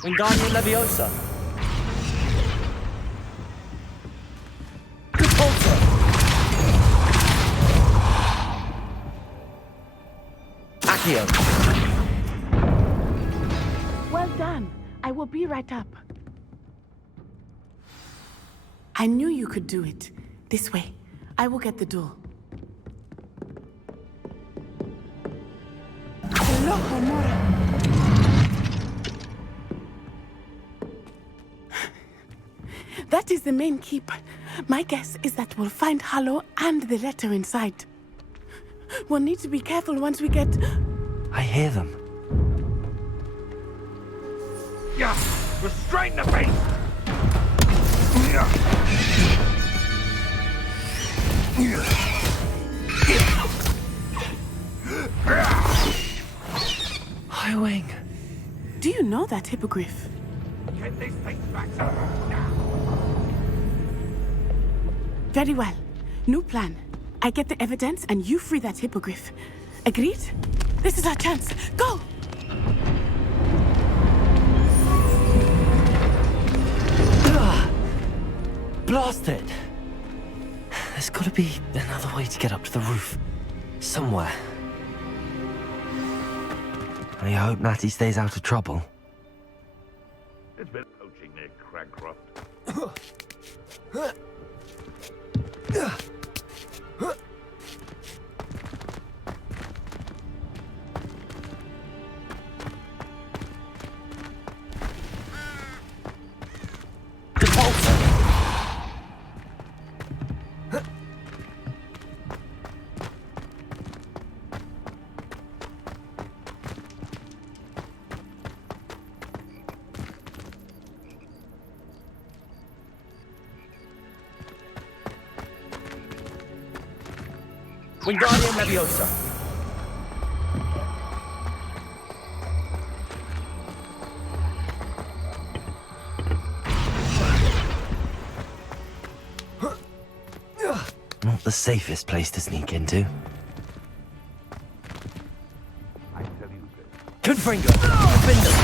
Wingardium Leviosa. Repulsor. Accio. Well done. I will be right up. I knew you could do it. This way. I will get the door. Hello, Homura. That is the main keep. My guess is that we'll find Hallow and the letter inside. We'll need to be careful once we get... I hear them. Yeah! Restrain the beast! Highwing. Do you know that hippogriff? Get these things back now! Very well. New plan. I get the evidence and you free that hippogriff. Agreed? This is our chance. Go! Blasted! There's gotta be another way to get up to the roof. Somewhere. I hope Natty stays out of trouble. It's been poaching near Cragcroft. Wingardium Leviosa. Not the safest place to sneak into. I tell you this. Confringo! Defender!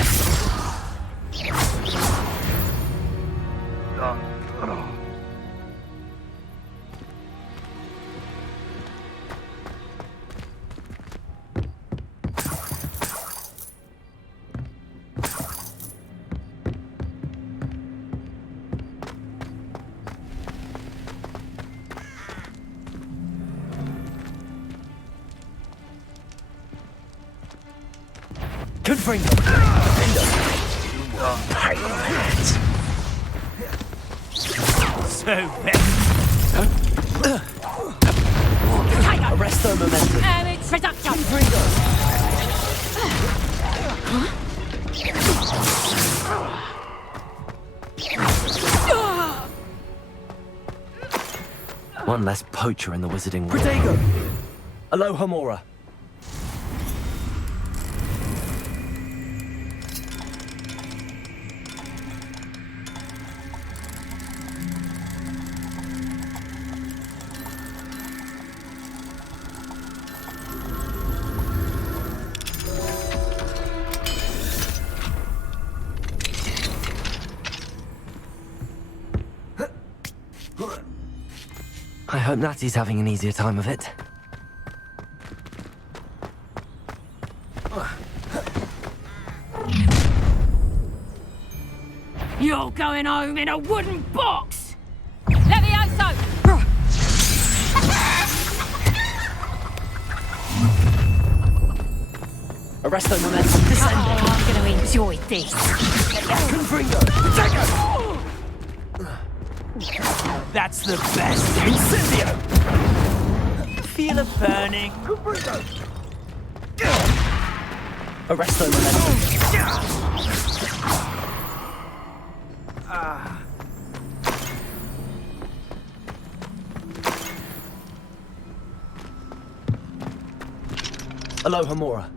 Confringo! Defender! Pirate! So Arresto momentum! Introduction! Confringo! One less poacher in the wizarding world. Protego! Aloha Mora. I hope Natty's having an easier time of it. You're going home in a wooden box! Levioso! Arresto momentum descending. Oh, I'm going to enjoy this. Confringo! Protego! That's the best! Incendio! Feel it burning. Arresto momentum. Aloha Mora.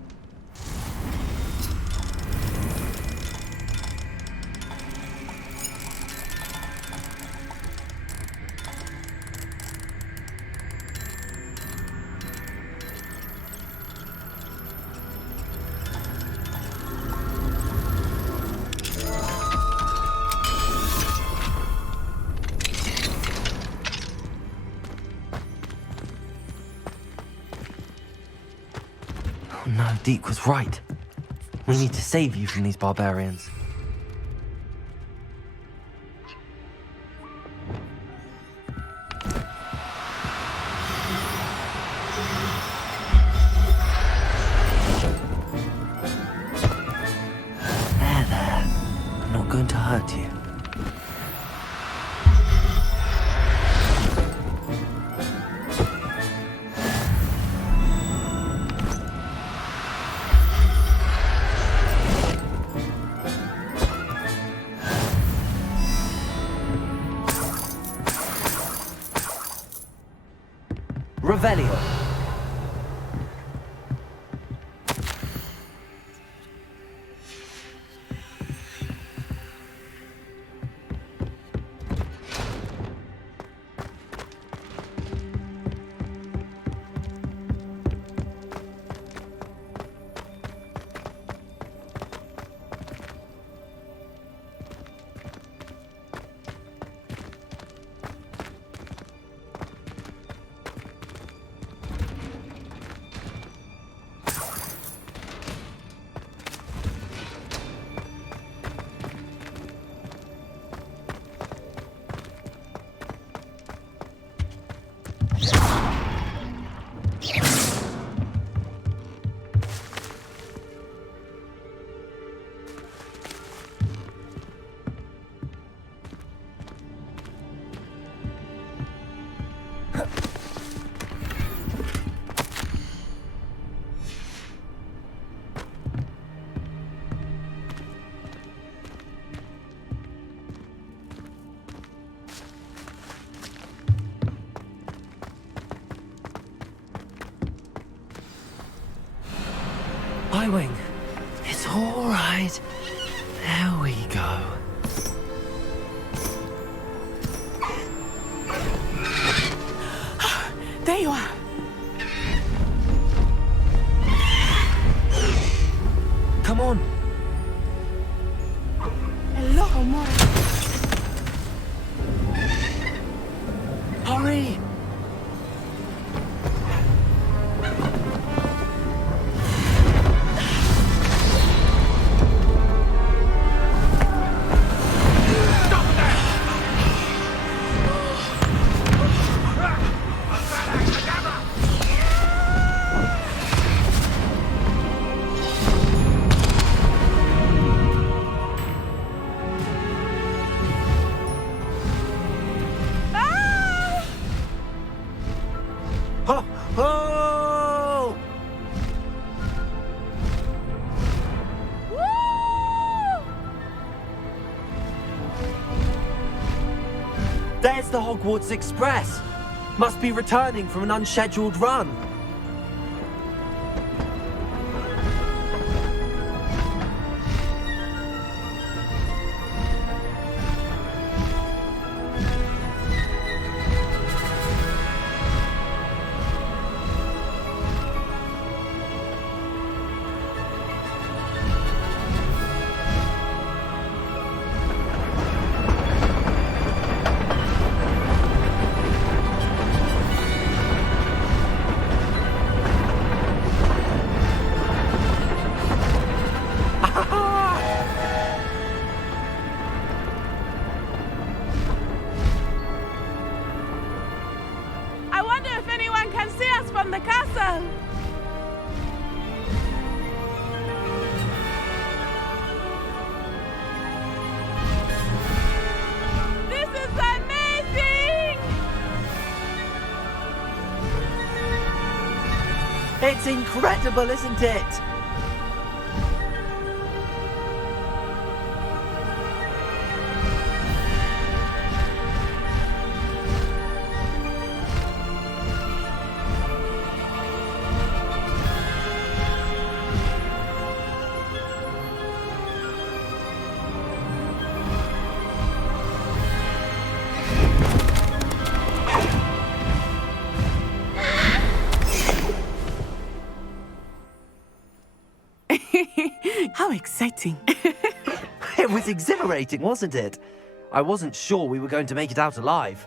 no, Deke was right. We need to save you from these barbarians. There. I'm not going to hurt you. Revelio. Wing. It's all right. There we go. There you are. Come on. Hello, Amore. Hurry. Oh! There's the Hogwarts Express. Must be returning from an unscheduled run. I wonder if anyone can see us from the castle. This is amazing! It's incredible, isn't it? How exciting. It was exhilarating, wasn't it? I wasn't sure we were going to make it out alive.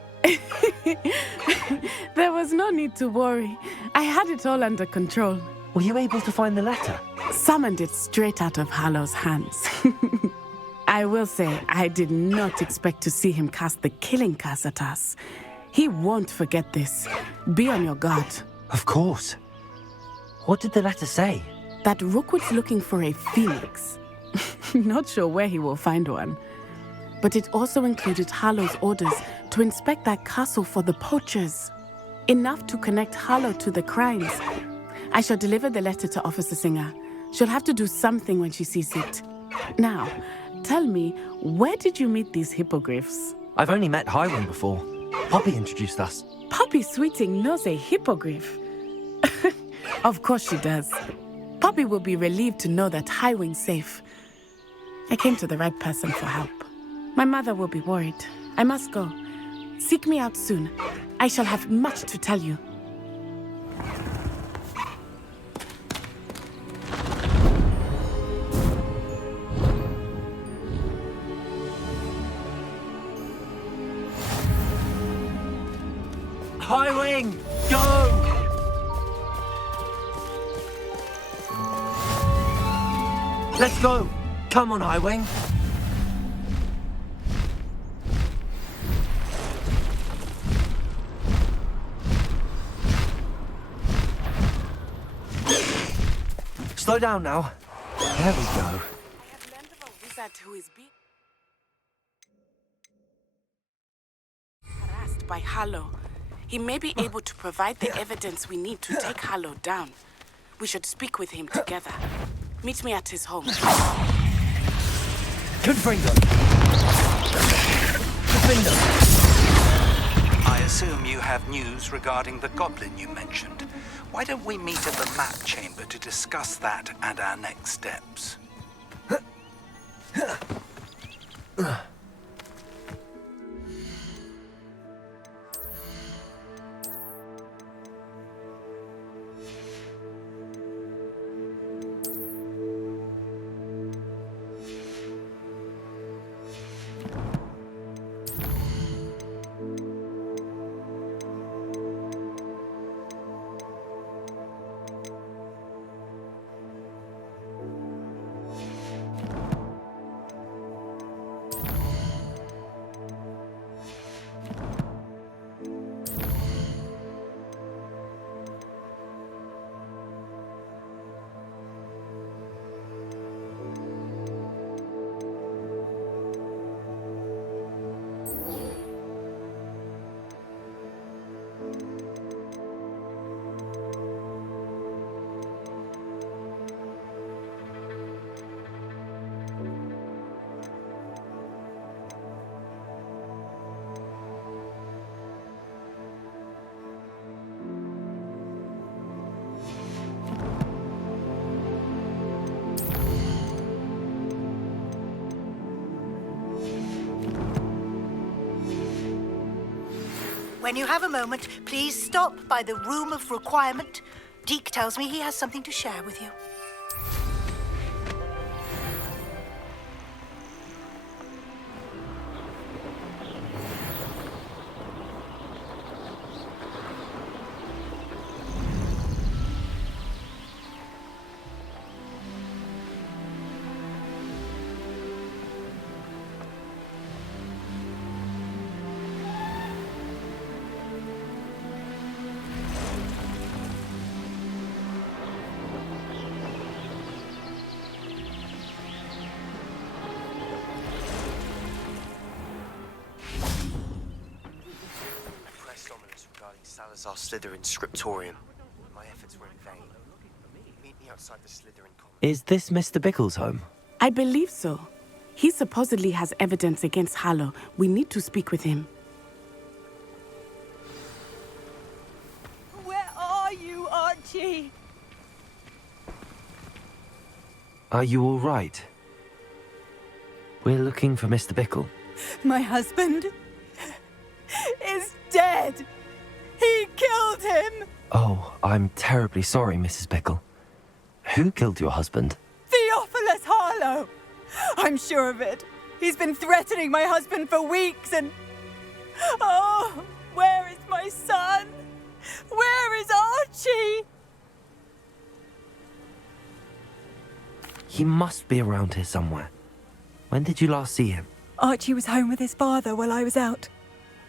There was no need to worry. I had it all under control. Were you able to find the letter? Summoned it straight out of Harlow's hands. I will say, I did not expect to see him cast the killing curse at us. He won't forget this. Be on your guard. Of course. What did the letter say? That Rookwood's looking for a phoenix. Not sure where he will find one. But it also included Harlow's orders to inspect that castle for the poachers. Enough to connect Harlow to the crimes. I shall deliver the letter to Officer Singer. She'll have to do something when she sees it. Now, tell me, where did you meet these hippogriffs? I've only met Highwing before. Poppy introduced us. Poppy Sweeting knows a hippogriff. Of course she does. Poppy will be relieved to know that Highwing's safe. I came to the right person for help. My mother will be worried. I must go. Seek me out soon. I shall have much to tell you. Highwing, go! Let's go! Come on, Highwing. Slow down now. There we go. I have learned of a wizard who is being harassed by Harlow. He may be able to provide the evidence we need to take Harlow down. We should speak with him together. Meet me at his home. Confringo! Confringo! I assume you have news regarding the goblin you mentioned. Why don't we meet at the map chamber to discuss that and our next steps? When you have a moment, please stop by the Room of Requirement. Deke tells me he has something to share with you. Salazar Slytherin scriptorium. My efforts were in vain. Meet me outside the Slytherin common. Is this Mr. Bickle's home? I believe so. He supposedly has evidence against Harlow. We need to speak with him. Where are you, Archie? Are you all right? We're looking for Mr. Bickle. My husband is dead. He killed him! Oh, I'm terribly sorry, Mrs. Bickle. Who killed your husband? Theophilus Harlow! I'm sure of it. He's been threatening my husband for weeks and... Oh, where is my son? Where is Archie? He must be around here somewhere. When did you last see him? Archie was home with his father while I was out.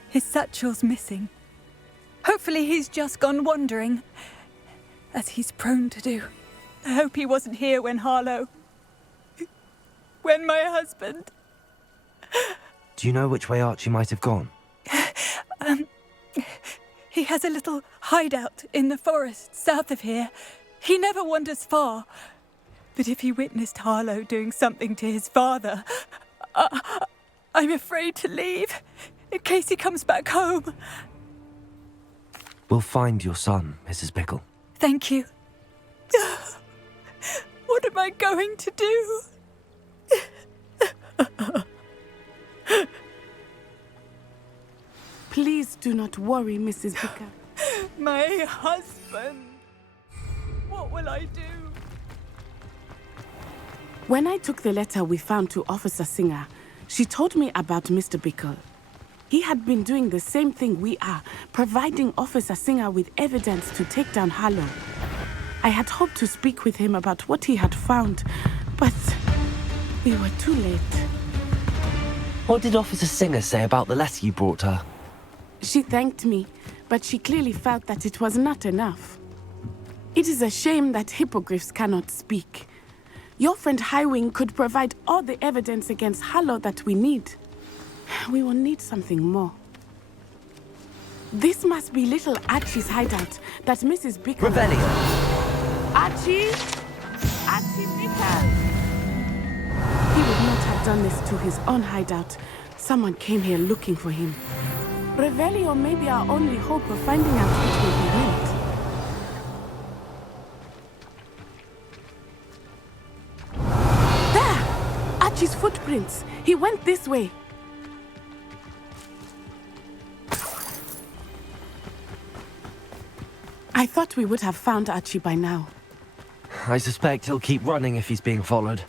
His satchel's missing. Hopefully he's just gone wandering, as he's prone to do. I hope he wasn't here when Harlow... when my husband... Do you know which way Archie might have gone? He has a little hideout in the forest south of here. He never wanders far. But if he witnessed Harlow doing something to his father, I'm afraid to leave, in case he comes back home. We'll find your son, Mrs. Pickle. Thank you. What am I going to do? Please do not worry, Mrs. Pickle. My husband. What will I do? When I took the letter we found to Officer Singer, she told me about Mr. Pickle. He had been doing the same thing we are, providing Officer Singer with evidence to take down Harlow. I had hoped to speak with him about what he had found, but we were too late. What did Officer Singer say about the letter you brought her? She thanked me, but she clearly felt that it was not enough. It is a shame that hippogriffs cannot speak. Your friend Highwing could provide all the evidence against Harlow that we need. We will need something more. This must be little Archie's hideout that Mrs. Pickle... Revelio! Archie! Archie Pickle! He would not have done this to his own hideout. Someone came here looking for him. Revelio may be our only hope of finding out which way he went. There! Archie's footprints. He went this way. I thought we would have found Archie by now. I suspect he'll keep running if he's being followed.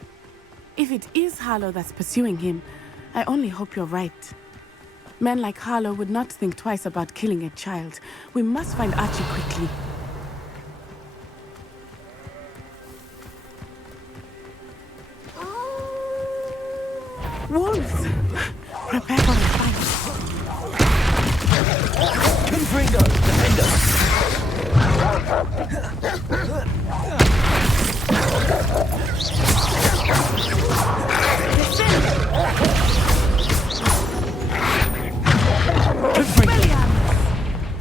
If it is Harlow that's pursuing him, I only hope you're right. Men like Harlow would not think twice about killing a child. We must find Archie quickly. Wolves! Prepare for a fight. Confringo! Defender!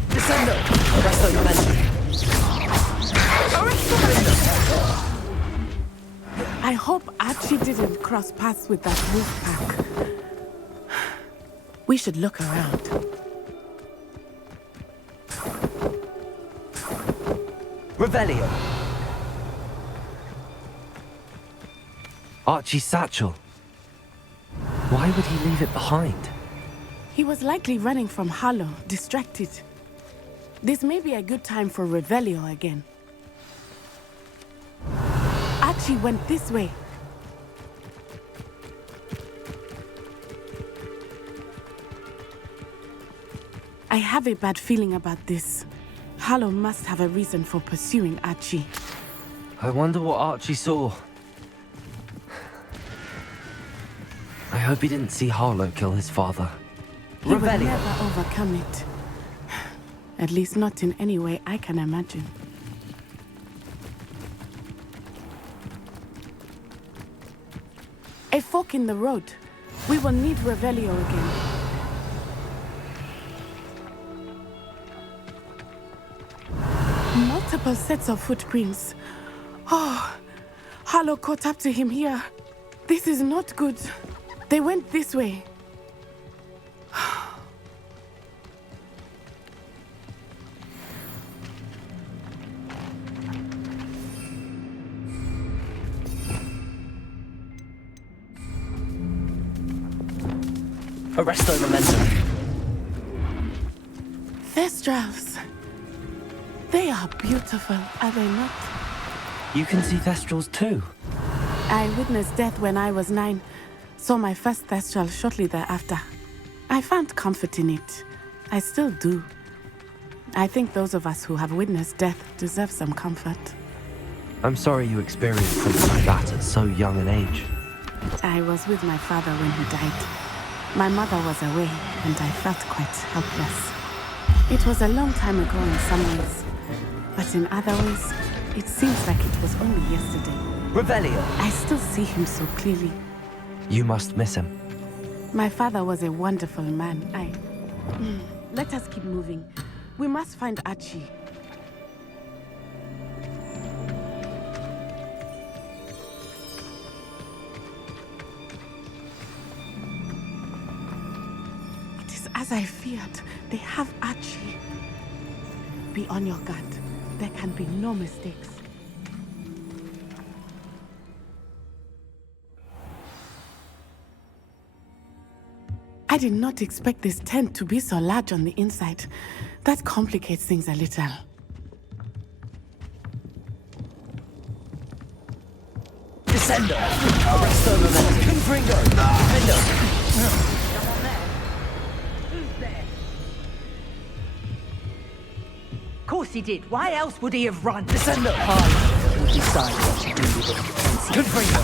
Descendo! Arresto momentum! I hope Archie didn't cross paths with that wolf pack. We should look around. Revelio! Archie's satchel. Why would he leave it behind? He was likely running from Harlow, distracted. This may be a good time for Revelio again. Archie went this way. I have a bad feeling about this. Harlow must have a reason for pursuing Archie. I wonder what Archie saw. I hope he didn't see Harlow kill his father. He will Revelio! never overcome it. At least not in any way I can imagine. A fork in the road. We will need Revelio again. Multiple sets of footprints. Oh, Harlow caught up to him here. This is not good. They went this way. Arresto momentum. Thestrals. They are beautiful, are they not? You can see Thestrals too. I witnessed death when I was 9. Saw my first Thestral shortly thereafter. I found comfort in it. I still do. I think those of us who have witnessed death deserve some comfort. I'm sorry you experienced something like that at so young an age. I was with my father when he died. My mother was away, and I felt quite helpless. It was a long time ago in some ways, but in other ways, it seems like it was only yesterday. Revelio! I still see him so clearly. You must miss him. My father was a wonderful man. Let us keep moving. We must find Archie. It is as I feared. They have Archie. Be on your guard. There can be no mistakes. I did not expect this tent to be so large on the inside. That complicates things a little. Descendo! Arresto Momentum! Confringo! Defendo! Of course he did. Why else would he have run? Descendo! Harlow will decide what to do with it. Confringo!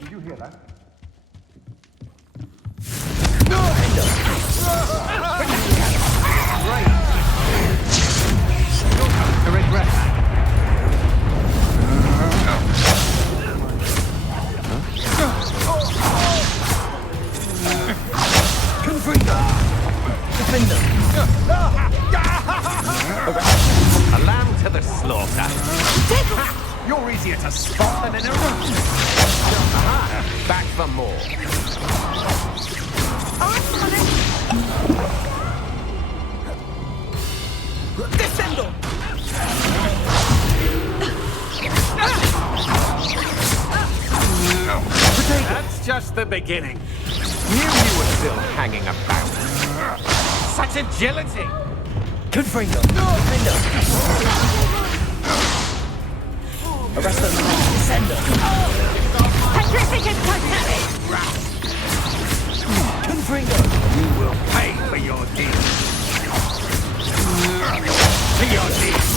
Did you hear that? To regret. Confringo! Defendo! A lamb to the slaughter. You're easier to spot than an eruption. Back for more. Descendo! That's just the beginning. Knew you were still hanging about. Such agility. Confringo! Defendo! Arresto Momentum! Descendo! Confringo! You will pay for your deeds. For your deeds.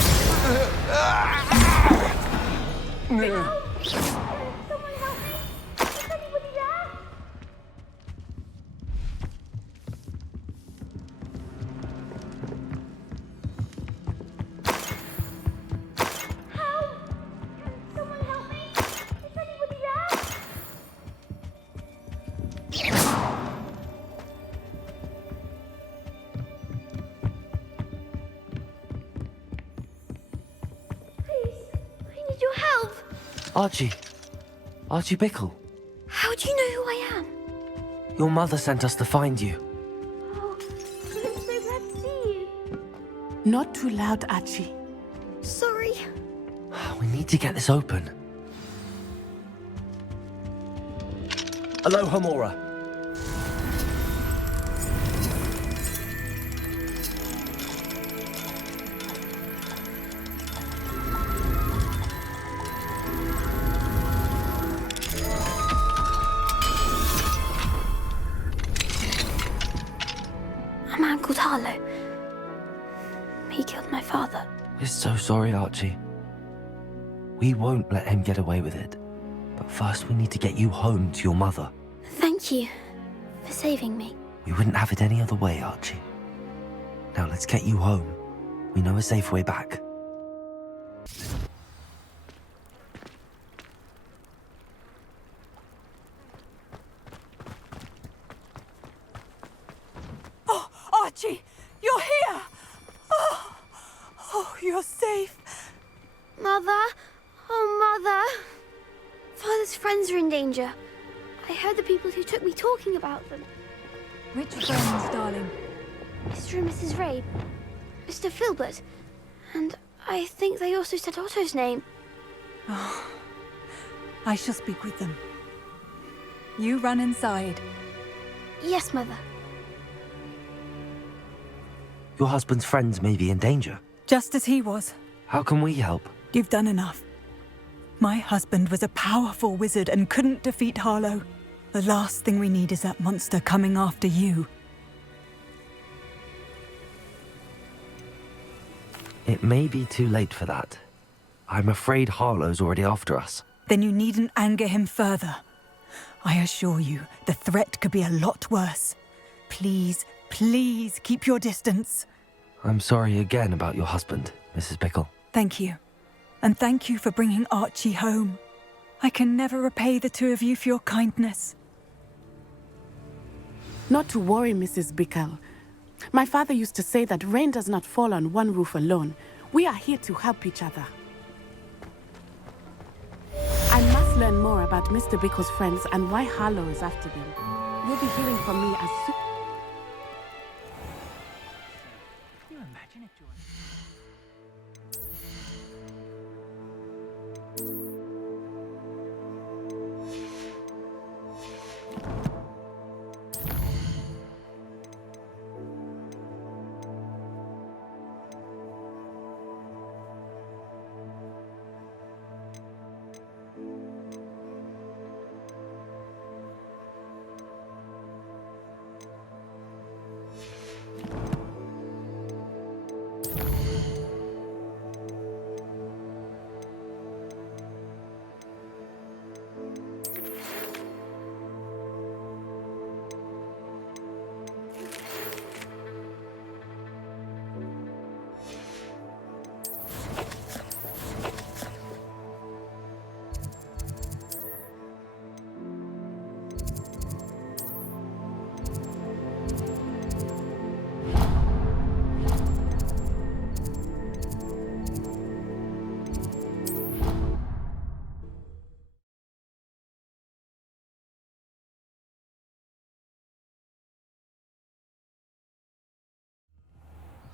Archie. Archie Bickle. How do you know who I am? Your mother sent us to find you. Oh, I'm so glad to see you. Not too loud, Archie. Sorry. We need to get this open. Aloha Mora. A man called Harlow. He killed my father. We're so sorry, Archie. We won't let him get away with it. But first we need to get you home to your mother. Thank you for saving me. We wouldn't have it any other way, Archie. Now let's get you home. We know a safe way back. Oh, Archie, you're here! Oh, you're safe. Mother? Oh, Mother. Father's friends are in danger. I heard the people who took me talking about them. Which friends, darling? Mr. and Mrs. Ray, Mr. Filbert, and I think they also said Otto's name. Oh, I shall speak with them. You run inside. Yes, Mother. Your husband's friends may be in danger. Just as he was. How can we help? You've done enough. My husband was a powerful wizard and couldn't defeat Harlow. The last thing we need is that monster coming after you. It may be too late for that. I'm afraid Harlow's already after us. Then you needn't anger him further. I assure you, the threat could be a lot worse. Please, please keep your distance. I'm sorry again about your husband, Mrs. Bickle. Thank you. And thank you for bringing Archie home. I can never repay the two of you for your kindness. Not to worry, Mrs. Bickle. My father used to say that rain does not fall on one roof alone. We are here to help each other. I must learn more about Mr. Bickle's friends and why Harlow is after them. You'll be hearing from me as soon. Can you imagine if George...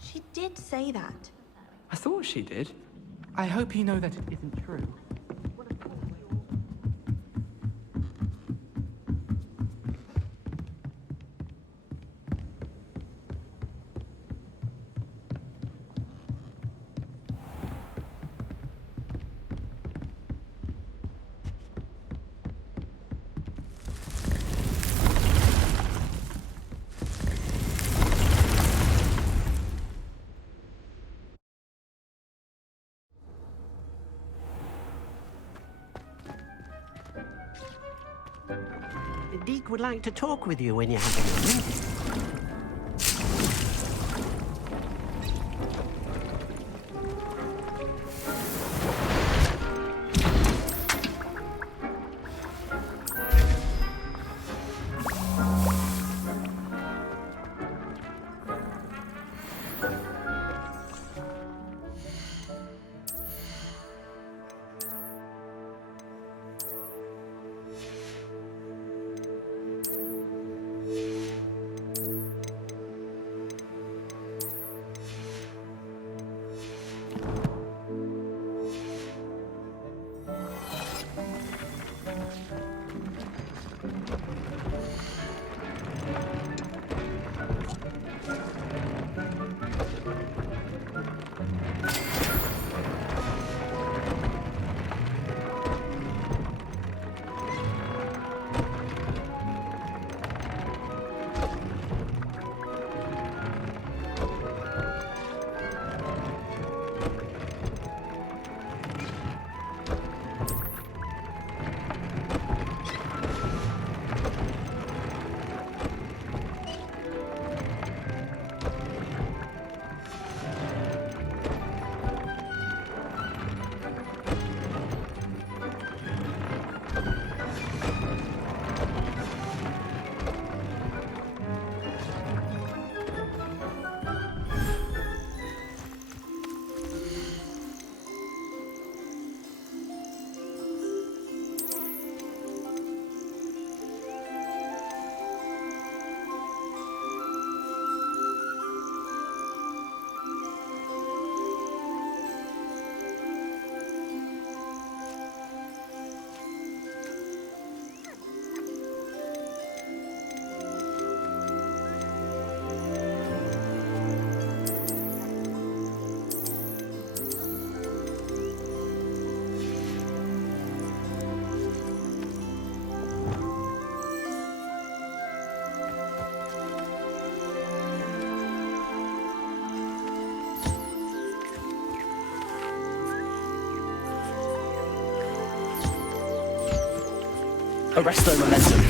She did say that. I thought she did. I hope you know that it isn't true. Deke would like to talk with you when you're having a meeting. Arresto momentum.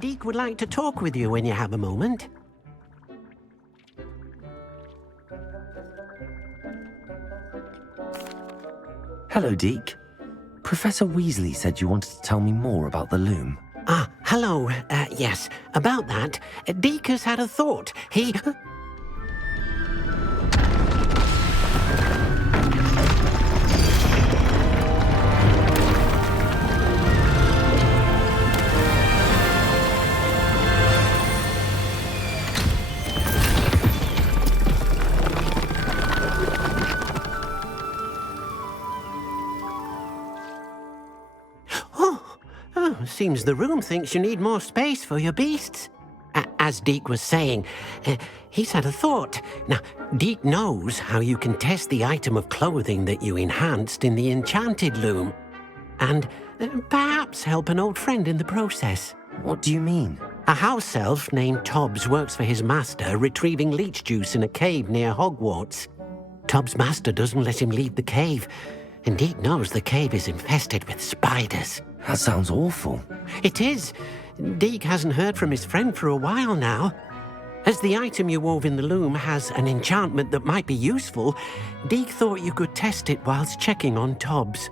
Deke would like to talk with you when you have a moment. Hello, Deke. Professor Weasley said you wanted to tell me more about the loom. Ah, hello. Yes, about that. Deke has had a thought. He... Seems the room thinks you need more space for your beasts. As Deke was saying, he's had a thought. Now, Deke knows how you can test the item of clothing that you enhanced in the enchanted loom. And perhaps help an old friend in the process. What do you mean? A house elf named Tobbs works for his master retrieving leech juice in a cave near Hogwarts. Tobbs' master doesn't let him leave the cave. And Deke knows the cave is infested with spiders. That sounds awful. It is. Deke hasn't heard from his friend for a while now. As the item you wove in the loom has an enchantment that might be useful, Deke thought you could test it whilst checking on Tobbs.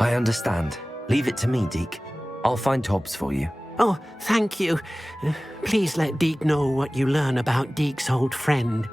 I understand. Leave it to me, Deke. I'll find Tobbs for you. Oh, thank you. Please let Deke know what you learn about Deke's old friend.